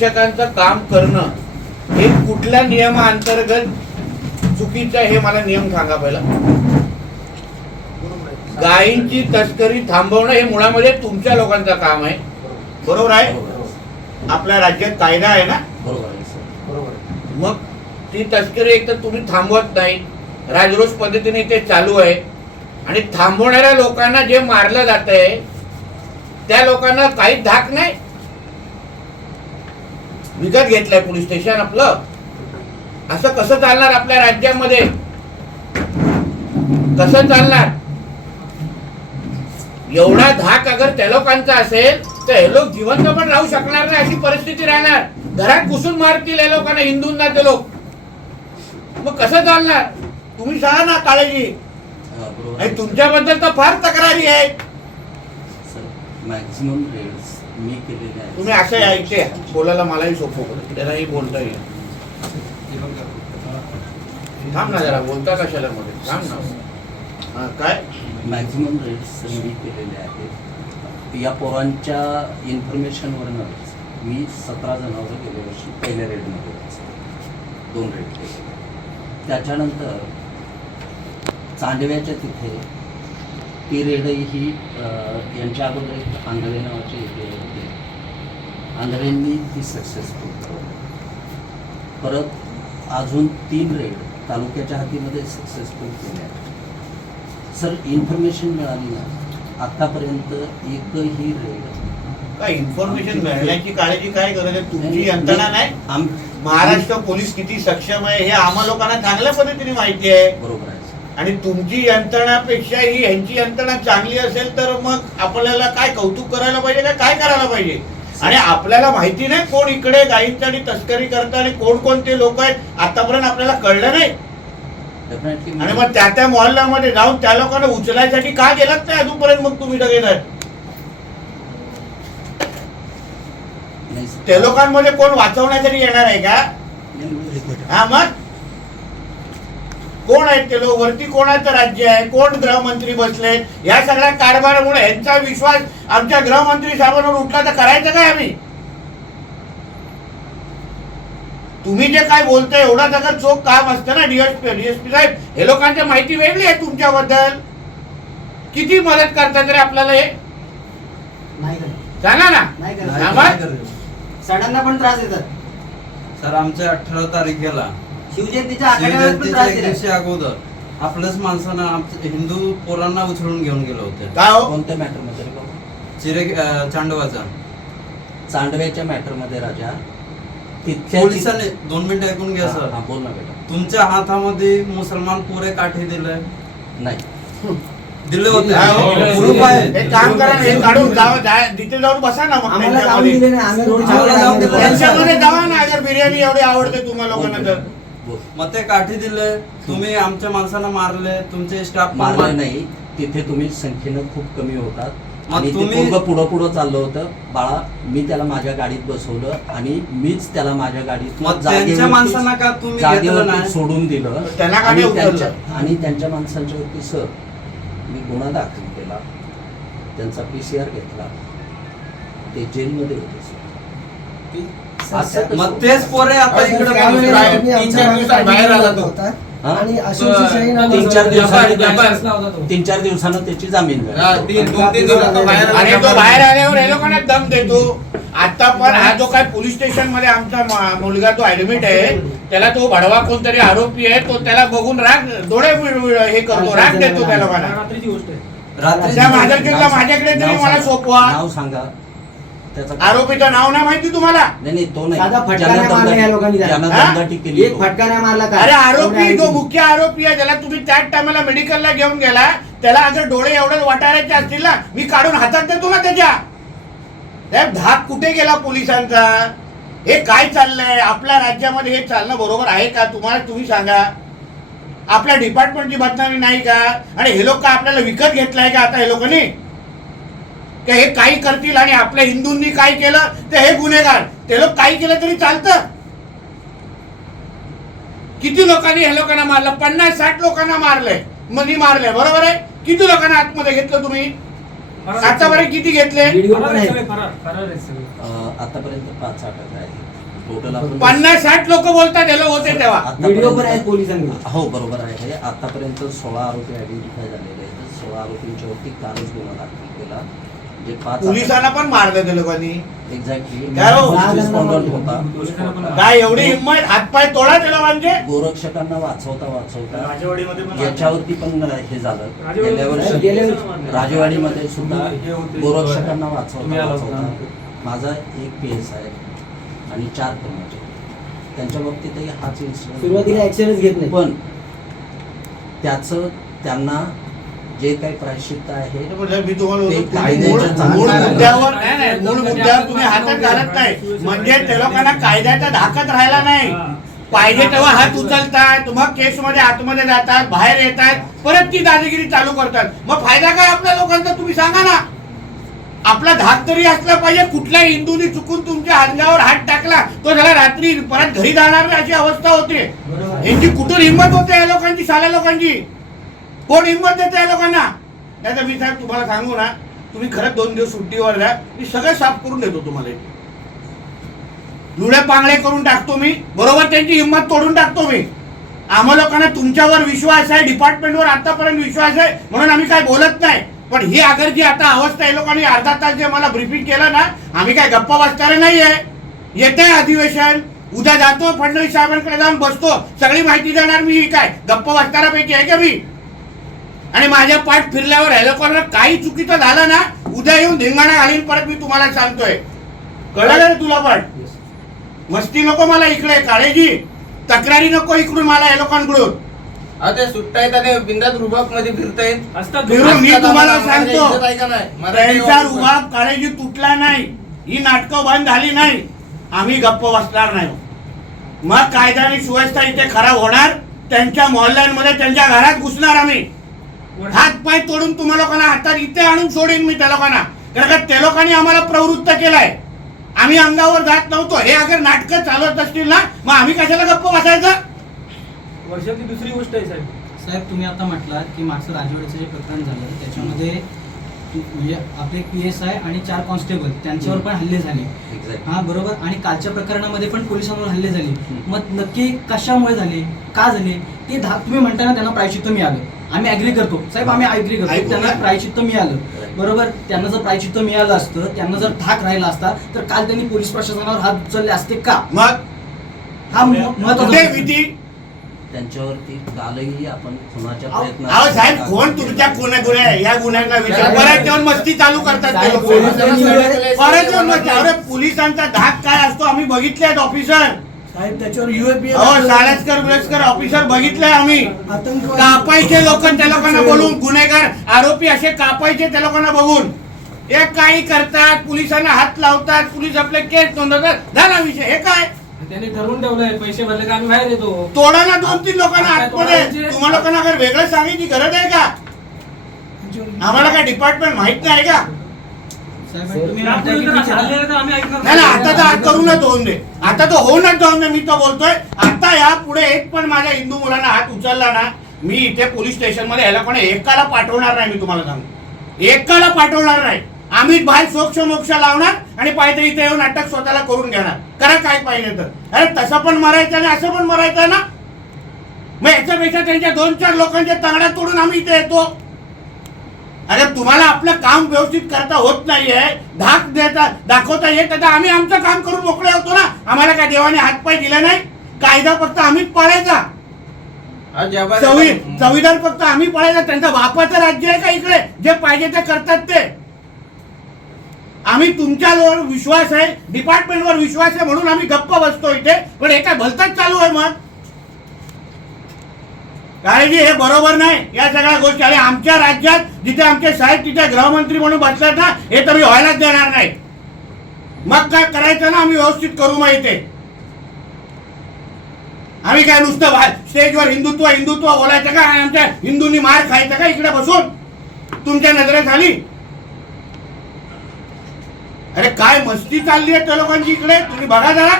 शिक्षकांचं काम करणं हे कुठल्या नियमाअंतर्गत चुकीचं आहे हे मला नियम सांगा पहिला. गायींची तस्करी थांबवणं हे मुळामध्ये तुमच्या लोकांचं काम आहे. बरोबर आहे? आपल्या राज्यात कायदा आहे ना? बरोबर आहे मग ती तस्करी एक तर तुम्ही थांबवत नाही. राजरोष पद्धतीने ते चालू आहे. आणि थांबवणाऱ्या लोकांना जे मारलं जात आहे त्या लोकांना काही धाक नाही. विकत घेतलंय पोलीस स्टेशन आपलं. असं कसं चालणार आपल्या राज्यामध्ये? कसं चालणार? एवढा धाक अगर त्या लोकांचा असेल तर हे लोक जिवंत पण राहू शकणार नाही अशी परिस्थिती राहणार. घरात घुसून मारतील हे लोकांना हिंदूंना ते लोक. मग कसं चालणार? तुम्ही सांगा ना काळजी. आणि. तुमच्याबद्दल तर फार तक्रारी आहे सर मॅक्झिमम रेड्स मी केलेले आहेत. तुम्ही असं ऐकते. बोलायला मलाही सोपं पडेल त्यालाही बोलता येईल. थांब ना जरा. बोलता कशाला मध्ये? थांब ना. हा, काय? मॅक्झिमम रेट्स मी केलेले आहेत. या पोरांच्या इन्फॉर्मेशनवरनंच मी सतरा जणांवर गेल्या वर्षी पहिल्या रेडमध्ये दोन रेड केले त्याच्यानंतर चांदव्याच्या तिथे ती रेडही ही यांच्या अगोदर एक आंधळे नावाचे एक रेड होते. आंधळेंनी ती सक्सेसफुल करवली परत अजून तीन रेड तालुक्याच्या हातीमध्ये सक्सेसफुल केल्या. सर इन्फॉर्मेशन मिळाली ना? आतापर्यंत एकही रेड काय इन्फॉर्मेशन मिळण्याची काळजी काय गरज आहे? तुमची यंत्रणा नाही. महाराष्ट्र पोलीस किती सक्षम आहे हे आम्हा लोकांना चांगल्या पद्धतीने माहिती आहे. बरोबर. आणि तुमची यंत्रणापेक्षा ही यांची यंत्रणा चांगली असेल तर मग आपल्याला काय कौतुक करायला पाहिजे का काय करायला पाहिजे? आणि आपल्याला माहिती नाही कोण इकडे गायींची आणि तस्करी करतात आणि कोण कोणते लोक आहेत आतापर्यंत आपल्याला कळलं नाही. आणि मग त्या त्या मोहल्ल्यामध्ये जाऊन त्या लोकांना उचलायसाठी का गेलात नाही अजूनपर्यंत मग तुम्ही सगळे. त्या लोकांमध्ये कोण वाचवण्यासाठी येणार आहे का? हा मग? कोण आहेत ते लोक? वरती कोणाचं राज्य आहे? कोण गृहमंत्री बसले? या सगळ्या कारभारामुळे यांचा विश्वास आमच्या गृहमंत्री साहेबांवर उठला तर करायचं काय आम्ही? तुम्ही जे काय बोलताय एवढा सगळं चोख काम असतं ना डीएसपी डीएसपी साहेब? हे लोकांची माहिती वेगळी आहे तुमच्याबद्दल. किती मदत करतात रे आपल्याला हे. सांगा ना. सांगा. सडांना पण त्रास देतात. सर आमच्या अठरा तारखेला शिवजयंतीच्या एक दिवशी अगोदर आपल्याच माणसानं हिंदू पोरांना उचलून घेऊन गेलं होतं. काय हो? कोणत्या मॅटरमध्ये रे बाबा? चिरे अं, चांडवाचा. चांडव्याच्या मॅटरमध्ये राजा. तिथल्या पोलिसांनी दोन मिनिटं ऐकून घ्या हा, सर. हा, बोल ना बेटा. तुमच्या हातामध्ये मुसलमान पुरे काठी दिले नाही. दिले होते. काय हो? प्रूफ आहे. काम करा ना, हे काढून जावा. जा- तिथे जाऊन बसा ना मग आम्हाला जाऊन त्यांच्यामध्ये. दिले नाही आम्ही रोड आम्हाला जाऊन दिले. नाही. त्यांच्यामध्ये जावा ना अगर बिर्याणी एवढी आवडते तुम्हा लोकांना तर. मग ते काठी दिले तुम्ही आमच्या माणसांना मारले तुमचे स्टाफ मारलं नाही तिथे तुम्ही संख्येनं खूप कमी होतात. आणि तुम्ही- पुढं पुढं चाललं होतं. बाळा मी त्याला माझ्या गाडीत बसवलं आणि मीच त्याला माझ्या गाडीत माणसांना का तुम्ही घेतलं नाही? सोडून दिलं. आणि? त्यांच्या आणि त्यांच्या माणसांच्या वरती सर मी गुन्हा दाखल केला. त्यांचा पी सी आर घेतला. ते जेलमध्ये होते सर. असं? मग तेच पोरे आता इकडे तीन चार दिवसात बाहेर आला तो. हा? आणि अशोकची तीन चार दिवसानं तीन चार दिवसानं त्याची जामीन हा, झाली तीन दोन तीन दिवसात तो बाहेर आणि तो बाहेर आल्यावर हे लोकांना दम देतो. आता पण हा जो काय पोलीस स्टेशनमध्ये आमचा म- मुलगा तो ऍडमिट आहे त्याला तो भडवा कोणतरी आरोपी आहे तो त्याला बघून राग डोळे हे करतो. राग देतो त्या लोकांना. रात्री त्या माझ्याकडे माझ्याकडे तरी मला. सोपवा नाव सांगा. त्याचा आरोपीचं नाव नाही माहिती तुम्हाला? नाही नाही तो नाही. साधा फटका ज्यानं नाही मारला दमदाटी- या लोकांनी त्याला. ज्यानं हा? दमदाटी केली एक तो. फटका नाही मारला का? अरे आरोपी जो. मुख्य आरोपी आहे ज्याला तुम्ही त्याच टायमाला मेडिकलला घेऊन गेला त्याला अगर डोळे एवढे वाटारायचे असतील ना मी काढून हातात देतो ना त्याच्या. साहेब, धाक कुठे गेला पोलिसांचा? हे काय चाललंय? आपल्या राज्यामध्ये हे चालणं बरोबर आहे का? तुम्हाला तुम्ही सांगा. आपल्या डिपार्टमेंटची बदनामी नाही का? आणि हे लोक का आपल्याला विकत घेतलाय का आता हे लोकांनी? का हे काही करतील आणि आपल्या हिंदूंनी काय केलं ते हे गुन्हेगार. ते लोक काही केलं तरी चालतं. किती लोकांनी हे लोकांना मारलं? पन्नास साठ लोकांना मारलंय. मनी मारलंय. बरोबर आहे? किती लोकांना आतमध्ये घेतलं तुम्ही? आतापर्यंत किती घेतले? आहे आतापर्यंत पाच अटक आहेत. टोटल आपण पन्नास साठ लोक बोलतात हे लोक होते तेव्हा. आतापर्यंत- व्हिडिओ पण आहेत पोलिसांकडे हो बरोबर आहे. हे आतापर्यंत सोळा आरोपी आयडेंटिफाय झालेले आहेत. सोळा आरोपींच्यावरती कालच गुन्हा दाखल केला. जे पाच पोलिसांना पण मारलं ते लोकांनी एक्झॅक्टली काय हो? होता. काय एवढी हिंमत? हातपाय तोडा ते लोकांचे गोरक्षकांना वाचवता वाचवता. राजवाडीमध्ये पण याच्यावरती पण हे झालं. राजवाडी- गेल्या वर्षी गेल्या वर्षी- राजवाडीमध्ये सुद्धा हे होते- गोरक्षकांना तुम्ही वाचवता आला वाचवता. माझा एक पी एस आहे आणि चार कर्मचारी. त्यांच्या बाबतीतही हाच इन्सिडेंट सुरुवातीला ऍक्शनच घेत नाही. पण त्याचं त्यांना जे काही प्रायश्चित्त आहे म्हणजे मी तुम्हाला ते कायद्याच्या मूळ-. मुद्द्यावर नाही नाही मूळ मुद्द्यावर तुम्ही हातात घालत नाही. म्हणजे ते लोकांना कायद्याचा धाकत राहिला नाही. पाहिजे तेव्हा हात उचलतात मग केसमध्ये आतमध्ये जातात बाहेर येतात परत ती दादागिरी चालू करतात. मग फायदा काय आपल्या लोकांचा तुम्ही सांगा ना. आपला धाक तरी असला पाहिजे कुठल्या हिंदूने चुकून तुमच्या अंगावर हात टाकला तो त्याला रात्री परत घरी जाणार नाही अशी अवस्था होते. यांची कुठून हिंमत होते या लोकांची साल्या लोकांची? कोण हिंमत देते या लोकांना? नाही तर मी साहेब तुम्हाला सांगू ना तुम्ही खरंच दोन दिवस सुट्टीवर द्या मी सगळं साफ करून देतो तुम्हाला. लुड्या पांगळे करून टाकतो मी बरोबर त्यांची हिंमत तोडून टाकतो मी. आम्हा लोकांना तुमच्यावर विश्वास आहे डिपार्टमेंटवर आतापर्यंत विश्वास आहे म्हणून आम्ही काय बोलत नाही. पण ही अगर जी आता अवस्था आहे लोकांनी अर्धा तास जे मला ब्रिफिंग केलं ना आम्ही काय गप्पा बसणारे नाहीये. येते अधिवेशन उद्या जातो फडणवीस साहेबांकडे जाऊन बसतो. सगळी माहिती देणार मी काय? गप्पा वाचणाऱ्यापैकी आहे का मी? आणि माझ्या पाठ फिरल्यावर ह्या लोकांना काही चुकीचं झालं ना उद्या येऊन धिंगाणा घालीन परत मी तुम्हाला सांगतोय. कळलं रे तुला पण मस्ती नको मला इकडे काळेजी. तक्रारी नको इकडून मला या लोकांकडून आता सुट्टा येतात ते बिंदात रुबाबमध्ये फिरतायत फिरून मी तुम्हाला सांगतो. त्यांचा. रुबाब काळेजी तुटला नाही. ही नाटकं बंद झाली नाही. आम्ही गप्प बसणार नाही. मग कायदा आणि सुव्यवस्था इथे खराब होणार. त्यांच्या मोहल्ल्यांमध्ये त्यांच्या घरात घुसणार आम्ही. हात पाय तोडून तुम्हा लोकांना हातात इथे आणून सोडीन मी त्या लोकांना. कारण का त्या लोकांनी आम्हाला प्रवृत्त केलाय. आम्ही अंगावर जात नव्हतो हे अगर नाटकं चालवत असतील ना मग आम्ही कशाला गप्प बसायचं? वर्षातली दुसरी गोष्ट आहे साहेब. साहेब तुम्ही आता म्हटलात की मागचं राजवाड्याचं जे प्रकरण झालं त्याच्यामध्ये तु- म्हणजे आपले पी एस आय आणि चार कॉन्स्टेबल त्यांच्यावर पण हल्ले झाले. एक्झॅक्ट हा बरोबर? आणि कालच्या प्रकरणामध्ये पण पोलिसांवर हल्ले झाले. मग नक्की कशामुळे झाले? का झाले? ते धा तुम्ही म्हणताना त्यांना प्रायचित्त मिळालं. आम्ही ऍग्री करतो. साहेब आम्ही ऍग्री ऐकू करतो. त्यांना. प्रायचित्त मिळालं. बरोबर? त्यांना जर प्रायचित्त मिळालं असतं त्यांना जर धाक राहिला असता तर काल त्यांनी पोलीस प्रशासनावर हात उचलले असते का? मग? हा महत्त्वाचा. विधी त्यांच्यावरती कालही आपण खुनाच्या अहो, अहो साहेब कोण तुमच्या गुन्हे गुन्हे या गुन्ह्यांना विचार? परत येऊन मस्ती चालू करतात ते लोक. परत येऊन मस्ती अरे पोलिसांचा धाक काय असतो? आम्ही बघितले आहेत ऑफिसर. साहेब त्याच्यावर युएपी हो साळसकर बिळसकर ऑफिसर बघितलंय आम्ही. आतंकवादी. कापायचे लोक त्या लोकांना बोलून गुन्हेगार आरोपी असे कापायचे त्या लोकांना बघून. हे काही करतात पोलिसांना हात लावतात पोलीस आपले केस नोंदवतात. झाला विषय. हे काय? त्यांनी ठरवून ठेवलंय पैसे भरले का आम्ही बाहेर येतो. तोडा ना दोन तीन लोकांना आतमध्ये? तुम्हाला लोकांना अगर वेगळं सांगायची गरज आहे का? आम्हाला काय डिपार्टमेंट माहीत नाही का? तर ना आता तर आज करूनच होऊन दे. आता तो होऊनच जाऊन दे मी तो बोलतोय. आता या पुढे एक पण माझ्या हिंदू मुलांना हात उचलला ना मी इथे पोलीस स्टेशनमध्ये ह्याला कोणी एकाला पाठवणार नाही मी तुम्हाला सांगतो. एकाला पाठवणार नाही. आम्ही बाहेर सोक्ष मोक्ष लावणार आणि पाहिजे इथे येऊन अटक स्वतःला करून घेणार. करा काय पाहिजे तर. अरे तसं पण मरायचं आणि असं पण मरायचं ना. मग याच्यापेक्षा त्यांच्या दोन चार लोकांच्या तांगड्या तोडून आम्ही इथे येतो. अरे तुम्हाला आपलं काम व्यवस्थित करता होत नाहीये. धाक देता दाखवता येत आता आम्ही आमचं काम करून मोकळे होतो ना. आम्हाला काय देवाने हातपाय दिले नाही? कायदा फक्त आम्हीच पाळायचा. चवीदार फक्त आम्ही पाळायचा. त्यांचा बापाचं राज्य आहे का इकडे? जे पाहिजे ते करतात ते. आम्ही तुमच्यावर विश्वास आहे. डिपार्टमेंटवर विश्वास आहे म्हणून आम्ही गप्प बसतो इथे. पण हे काय भलताच चालू आहे मग? काळजी हे बरोबर नाही. या सगळ्या गोष्टी. आणि आमच्या राज्यात जिथे आमचे साहेब तिथे गृहमंत्री म्हणून बसतात ना हे तर मी व्हायलाच देणार नाही. मग काय करायचं ना आम्ही व्यवस्थित करू मग इथे. आम्ही काय नुसतं बाहेर स्टेजवर हिंदुत्व हिंदुत्व बोलायचं का? आणि आमच्या हिंदूंनी मार खायचं का इकडे बसून? तुमच्या नजरेत आली? अरे काय मस्ती चालली आहे त्या लोकांची इकडे? तुम्ही बघा जरा.